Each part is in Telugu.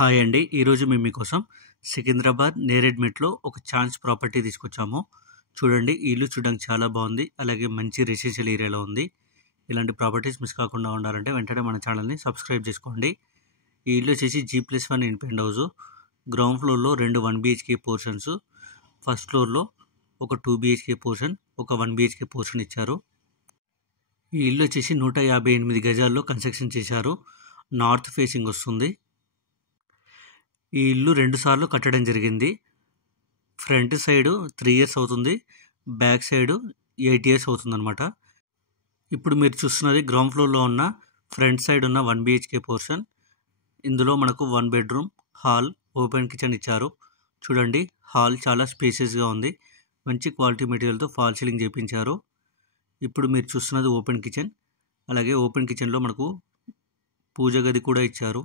హాయ్ అండి. ఈరోజు మేము మీకోసం సికింద్రాబాద్ నేరేడ్మెట్లో ఒక ఛాన్స్ ప్రాపర్టీ తీసుకొచ్చాము. చూడండి, ఈ ఇల్లు చూడడానికి చాలా బాగుంది. అలాగే మంచి రెసిడెన్షియల్ ఏరియాలో ఉంది. ఇలాంటి ప్రాపర్టీస్ మిస్ కాకుండా ఉండాలంటే వెంటనే మన ఛానల్ని సబ్స్క్రైబ్ చేసుకోండి. ఈ ఇల్లు వచ్చేసి G+1 ఇండిపెండెంట్ హౌస్. గ్రౌండ్ ఫ్లోర్లో 2 1 BHK పోర్షన్స్, ఫస్ట్ ఫ్లోర్లో ఒక 2 BHK పోర్షన్, ఒక 1 BHK పోర్షన్ ఇచ్చారు. ఈ ఇల్లు వచ్చేసి 158 గజాల్లో కన్స్ట్రక్షన్ చేశారు. నార్త్ ఫేసింగ్ వస్తుంది. ఈ ఇల్లు 2 సార్లు కట్టడం జరిగింది. ఫ్రంట్ సైడ్ 3 years అవుతుంది, బ్యాక్ సైడ్ 8 years అవుతుందన్నమాట. ఇప్పుడు మీరు చూస్తున్నది గ్రౌండ్ ఫ్లోర్లో ఉన్న ఫ్రంట్ సైడ్ ఉన్న 1 BHK పోర్షన్. ఇందులో మనకు 1 bedroom, హాల్, ఓపెన్ కిచెన్ ఇచ్చారు. చూడండి, హాల్ చాలా స్పేసియస్గా ఉంది. మంచి క్వాలిటీ మెటీరియల్తో ఫాల్ సీలింగ్ చేయించారు. ఇప్పుడు మీరు చూస్తున్నది ఓపెన్ కిచెన్. అలాగే ఓపెన్ కిచెన్లో మనకు పూజ గది కూడా ఇచ్చారు.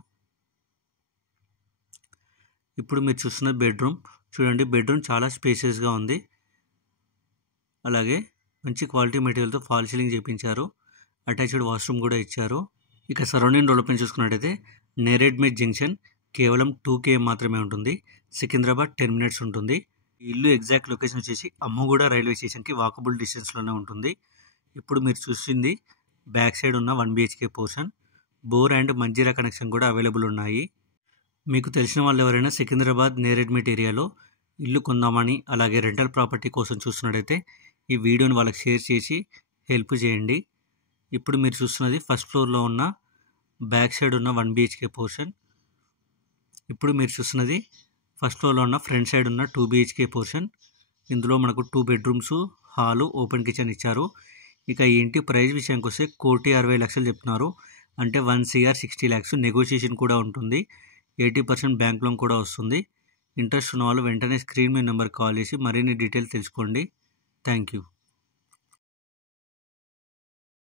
ఇప్పుడు మీరు చూస్తున్న బెడ్రూమ్. చూడండి, బెడ్రూమ్ చాలా స్పేసియస్గా ఉంది. అలాగే మంచి క్వాలిటీ మెటీరియల్తో ఫాల్ సీలింగ్ చేయించారు. అటాచ్డ్ వాష్రూమ్ కూడా ఇచ్చారు. ఇక సరౌండింగ్ డెవలప్మెంట్ చూసుకున్నట్టయితే నేరేడ్మెట్ జంక్షన్ కేవలం 2 km మాత్రమే ఉంటుంది. సికింద్రాబాద్ 10 minutes ఉంటుంది. ఈ ఇల్లు ఎగ్జాక్ట్ లొకేషన్ వచ్చేసి అమ్మగూడ రైల్వే స్టేషన్కి వాకబుల్ డిస్టెన్స్లోనే ఉంటుంది. ఇప్పుడు మీరు చూసింది బ్యాక్ సైడ్ ఉన్న 1 BHK portion. Bore and Manjeera connection కూడా అవైలబుల్ ఉన్నాయి. మీకు తెలిసిన వాళ్ళు ఎవరైనా సికింద్రాబాద్ నేరేడ్మెట్ ఏరియాలో ఇల్లు కొందామని అలాగే రెంటల్ ప్రాపర్టీ కోసం చూస్తున్నట్టయితే ఈ వీడియోని వాళ్ళకి షేర్ చేసి హెల్ప్ చేయండి. ఇప్పుడు మీరు చూస్తున్నది ఫస్ట్ ఫ్లోర్లో ఉన్న బ్యాక్ సైడ్ ఉన్న 1 BHK పోర్షన్. ఇప్పుడు మీరు చూస్తున్నది ఫస్ట్ ఫ్లోర్లో ఉన్న ఫ్రంట్ సైడ్ ఉన్న 2 BHK పోర్షన్. ఇందులో మనకు 2 bedrooms, హాలు, ఓపెన్ కిచెన్ ఇచ్చారు. ఇక ఈ ఇంటి ప్రైస్ విషయానికి వస్తే 1,60,00,000 చెప్తున్నారు. అంటే 1,60,60,00,000. నెగోషియేషన్ కూడా ఉంటుంది. 80% బ్యాంక్ లోన్ కూడా వస్తుంది. ఇంట్రెస్ట్ ఉన్న వాళ్ళు వెంటనే స్క్రీన్ మీద నెంబర్ కాల్ చేసి మరిన్ని డీటెయిల్స్ తెలుసుకోండి. Thank you.